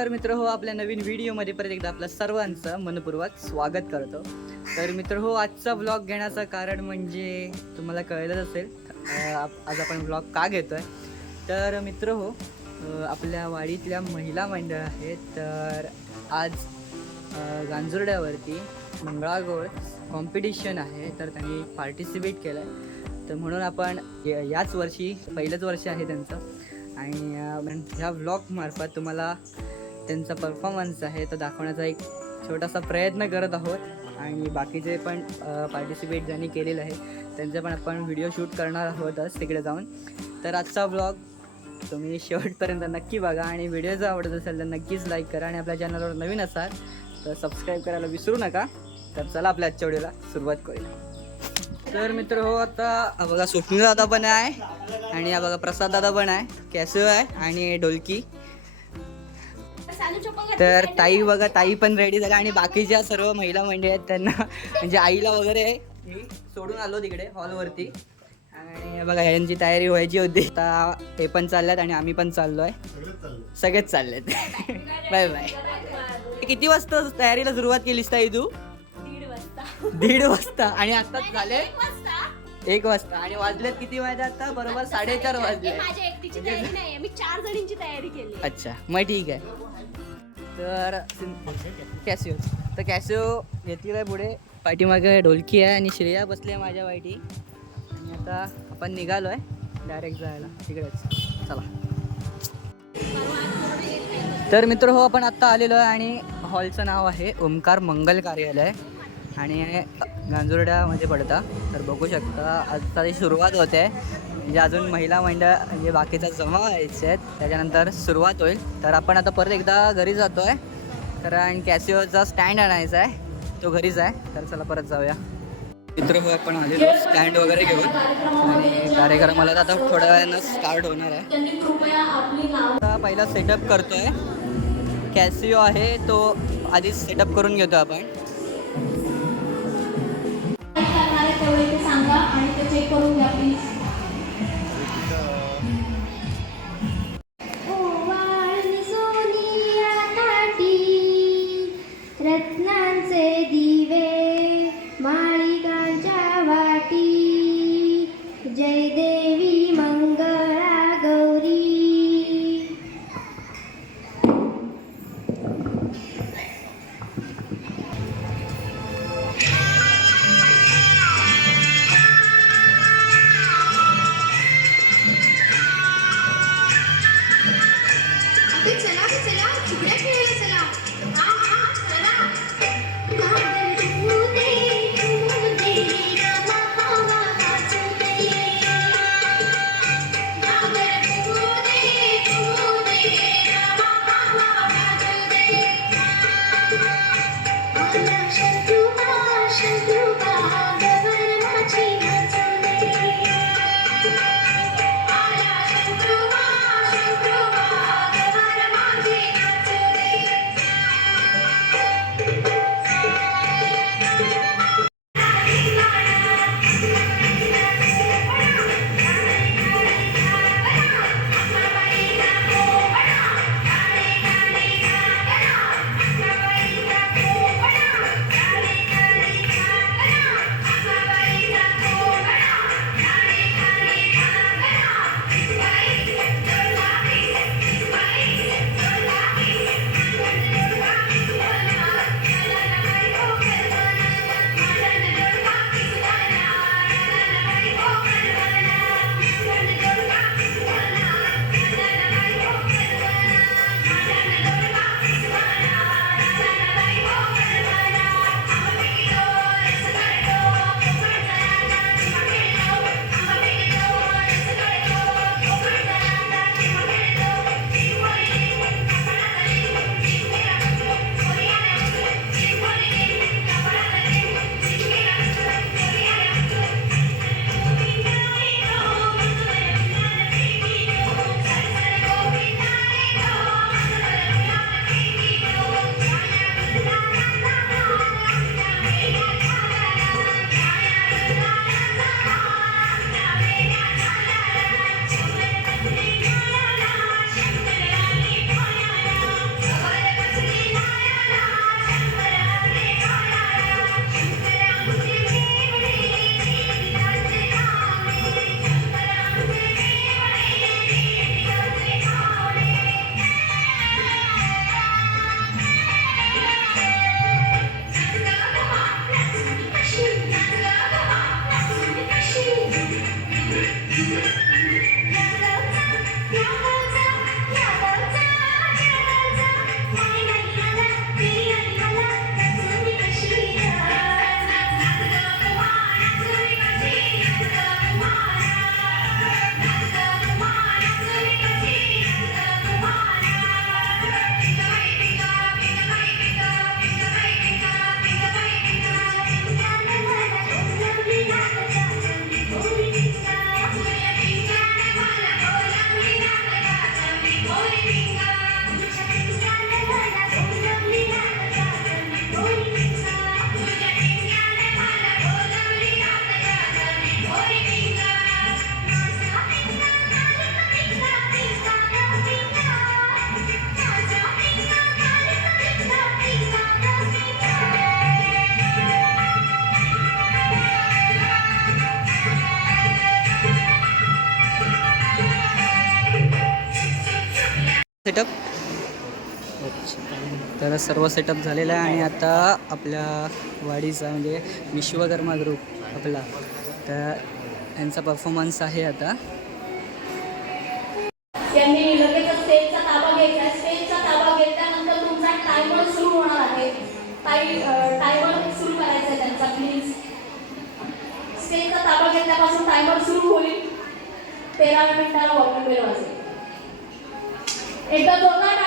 नमस्कार मित्र हो आपल्या नवीन व्हिडिओमध्ये परत एकदा आपल्या सर्वांचं मनपूर्वक स्वागत करतो. तर मित्र हो आजचा ब्लॉग घेण्याचं कारण म्हणजे तुम्हाला कळलंच असेल आप- आज आपण ब्लॉग का घेतो आहे तर मित्र हो आपल्या वाडीतल्या महिला मंडळ आहेत तर आज गांजुर्ड्यावरती मंगळागौर कॉम्पिटिशन आहे तर त्यांनी पार्टिसिपेट केलं आहे तर म्हणून आपण याच वर्षी पहिलंच वर्ष आहे त्यांचं. आणि ह्या ब्लॉगमार्फत तुम्हाला त्यांचा परफॉर्मन्स आहे तो दाखवण्याचा एक छोटासा प्रयत्न करत आहोत. आणि बाकीचे पण पार्टिसिपेट ज्यांनी केलेलं आहे त्यांचे पण आपण व्हिडिओ शूट करणार आहोतच तिकडे जाऊन. तर आजचा ब्लॉग तुम्ही शेवटपर्यंत नक्की बघा आणि व्हिडिओ जर आवडत असेल तर नक्कीच लाईक करा आणि आपल्या चॅनलवर नवीन असाल तर सबस्क्राईब करायला विसरू नका. तर चला आपल्या आजच्या व्हिडिओला सुरुवात करूया. तर मित्र हो आता बघा स्वप्नील दादा पण आहे आणि बघा प्रसाद दादा पण आहे. कॅसो आहे आणि ढोलकी तर ताई बघा ताई पण रेडी झाल्या आणि बाकीच्या सर्व महिला मंडळी आहेत त्यांना म्हणजे आईला वगैरे हे सोडून आलो तिकडे हॉलवरती. आणि बघा यांची तयारी व्हायची होती. आता हे पण चालल्यात आणि आम्ही पण चाललोय. सगळेच चाललेत. बाय बाय किती वाजता तयारीला सुरुवात केलीस ताई तू? दीड वाजता. दीड वाजता. आणि आता झाले? एक वाजता. वाजता. आणि वाजलेत किती वाजले आता? बरोबर साडेचार वाजले माझ्या एकटीची तयारी नाही मी चार जणींची तयारी केली अच्छा मग ठीक आहे. तर कॅसिओ तर कॅसिओ घेतली आहे पुढे. पाठीमागे ढोलकी आहे आणि श्रेया बसली आहे माझ्या वाईटी. आणि आता आपण निघालो आहे डायरेक्ट जायला. तिकडेच. चला. तर मित्र हो आपण आत्ता आलेलो आहे आणि हॉलचं नाव आहे ओमकार मंगल कार्यालय. आणि हे गांजुर्ड्यामध्ये पडता. तर बघू शकता आता ती सुरुवात होते म्हणजे अजून महिला मंडळ म्हणजे बाकीचा जमा व्हायचे आहेत त्याच्यानंतर सुरुवात होईल. तर आपण आता परत एकदा घरी जातो आहे तर आणि कॅसिओचा स्टँड आणायचा आहे. तो घरीच आहे. तर चला परत जाऊया. मित्र हो आपण आलेलो स्टँड वगैरे घेऊन. आणि कार्यक्रमाला आता थोड्या वेळानं स्टार्ट होणार आहे. आता पहिला सेटअप करतोय. कॅसिओ आहे तो आधीच सेटअप करून घेतो आपण. चेक करून घ्या प्लीज सर्व सेटअप झालेला आहे आणि आता आपल्या वाडीचा म्हणजे विश्वकर्मा ग्रुप आपला. तर यांचा परफॉर्मन्स आहे आता. तेरा मिनिटाला वाजेल एकदा दोन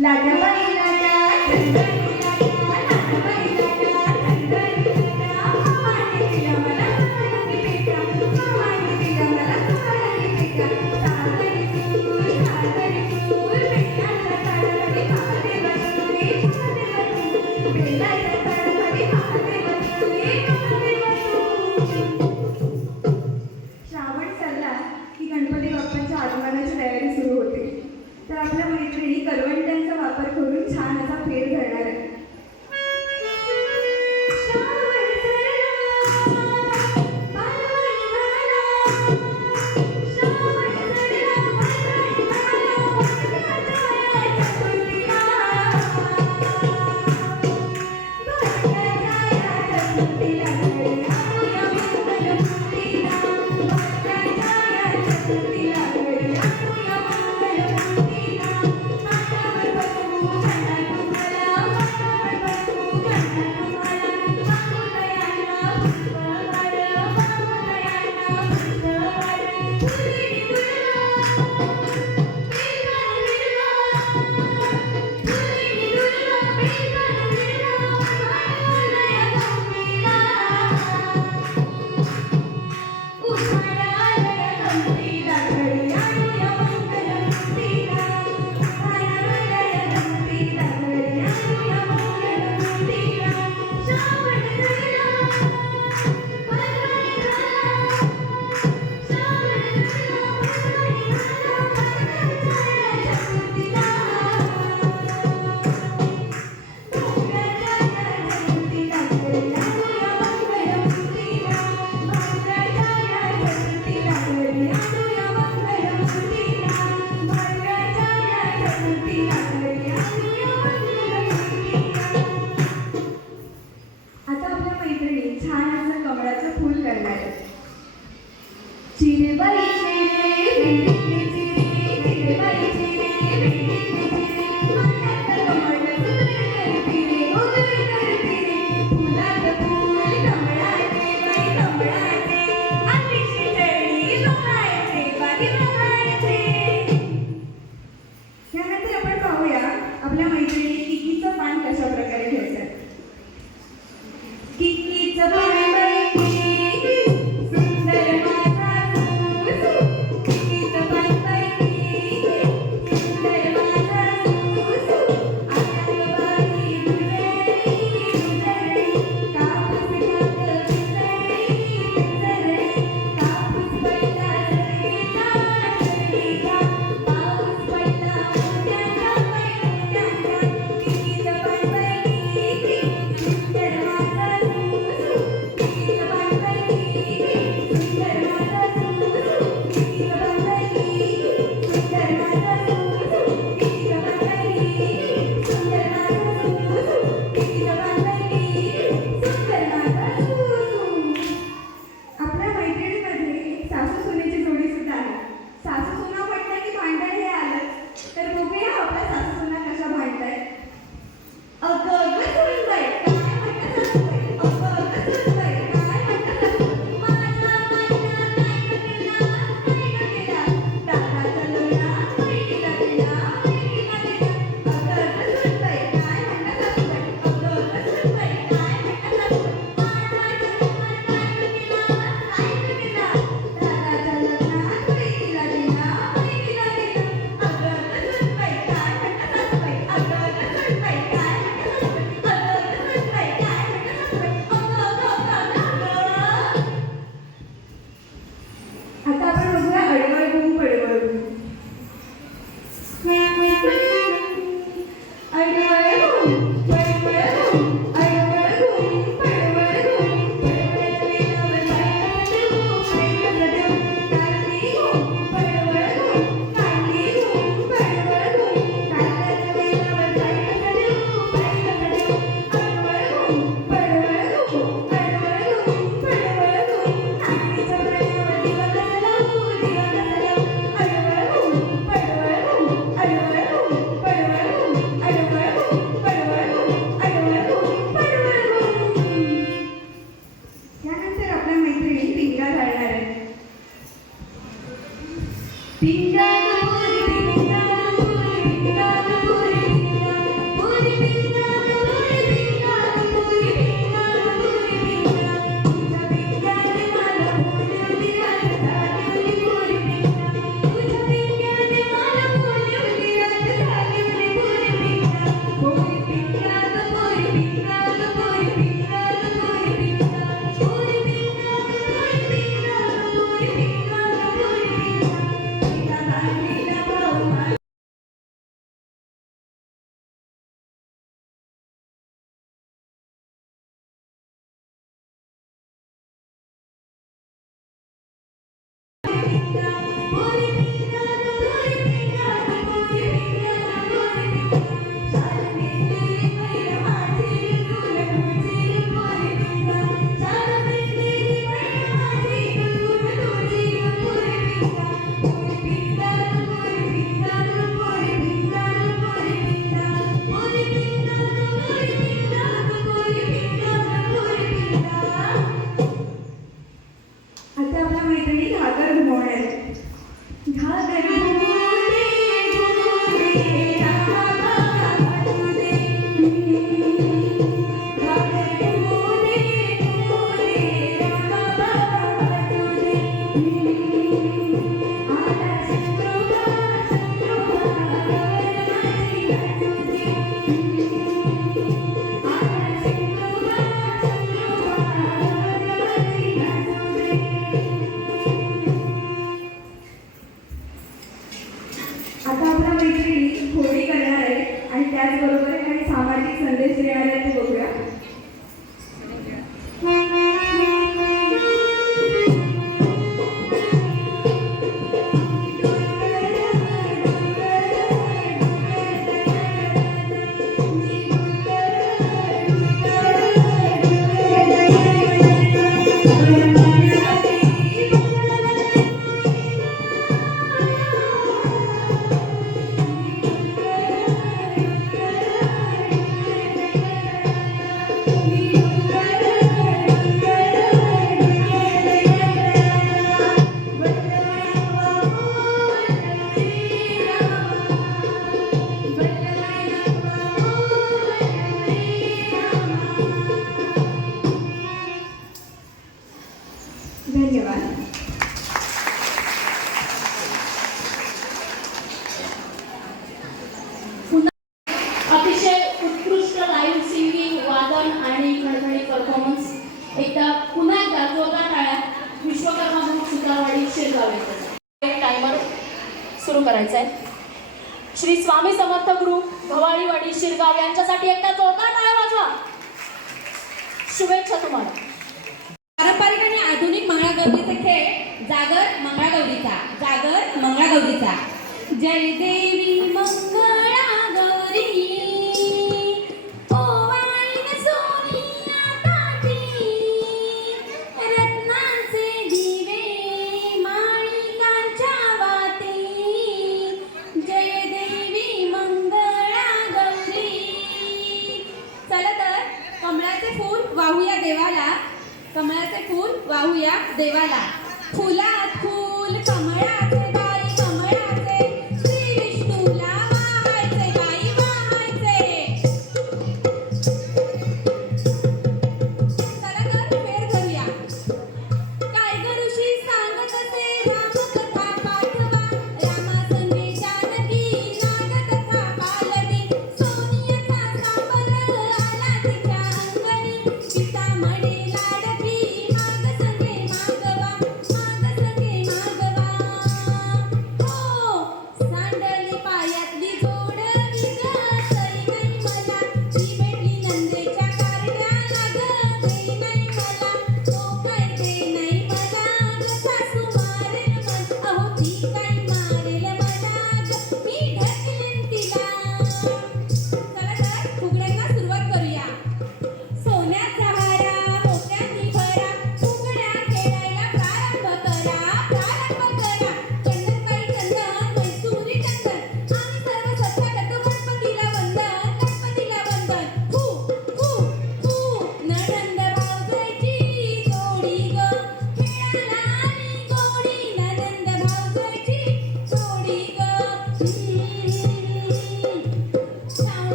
La llama y la. करायचं आहे श्री स्वामी समर्थ गुरु भवाळीवाडी शिरगाव यांच्यासाठी एकदा जोरदार टाळ्या वाजवा. शुभेच्छा तुम्हाला. पारंपरिक आणि आधुनिक मंगळागौरीचे खेळ जागर मंगळागौरीचा जागर मंगळागौरीचा. जय देवी मंगळागौरी. वाहूया देवाला. फुलात फुल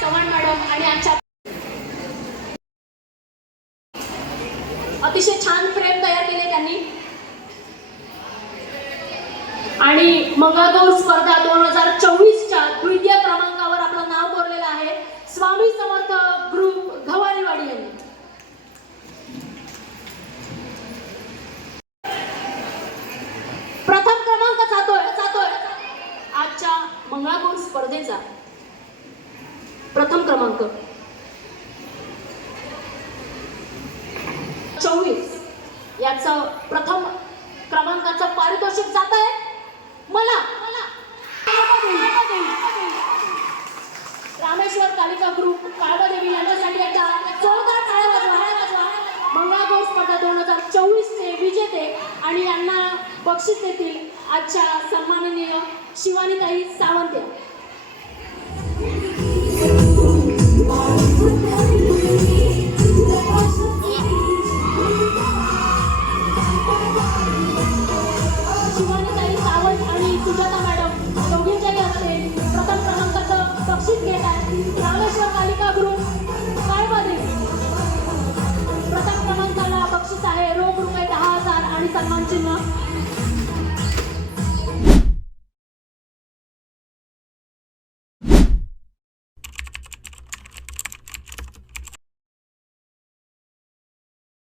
चव्हाण मॅडम आणि आमच्या अतिशय छान फ्रेम तयार केले त्यांनी. आणि मंगळगौर स्पर्धा दोन हजार चोवीसच्या द्वितीय क्रमांकावर आपलं नाव कोरलेलं आहे. स्वामी समर्थ ग्रुप घवारीवाडी यांनी. प्रथम क्रमांक जातोय जातोय. आजच्या मंगळागौर स्पर्धेचा प्रथम क्रमांक. चोवीस. याच प्रथम क्रमांकाचं पारितोषिक जात आहे मला. मला रामेश्वर कालिका ग्रुप काळबादेवी यांच्यासाठी एकदा जोरदार टाळ्या वाजवा. मंगळागौर स्पर्धा दोन हजार चोवीसचे विजेते आणि यांना बक्षीस देतील आजच्या सन्माननीय शिवानीताई सावंत. या. शिवानीताई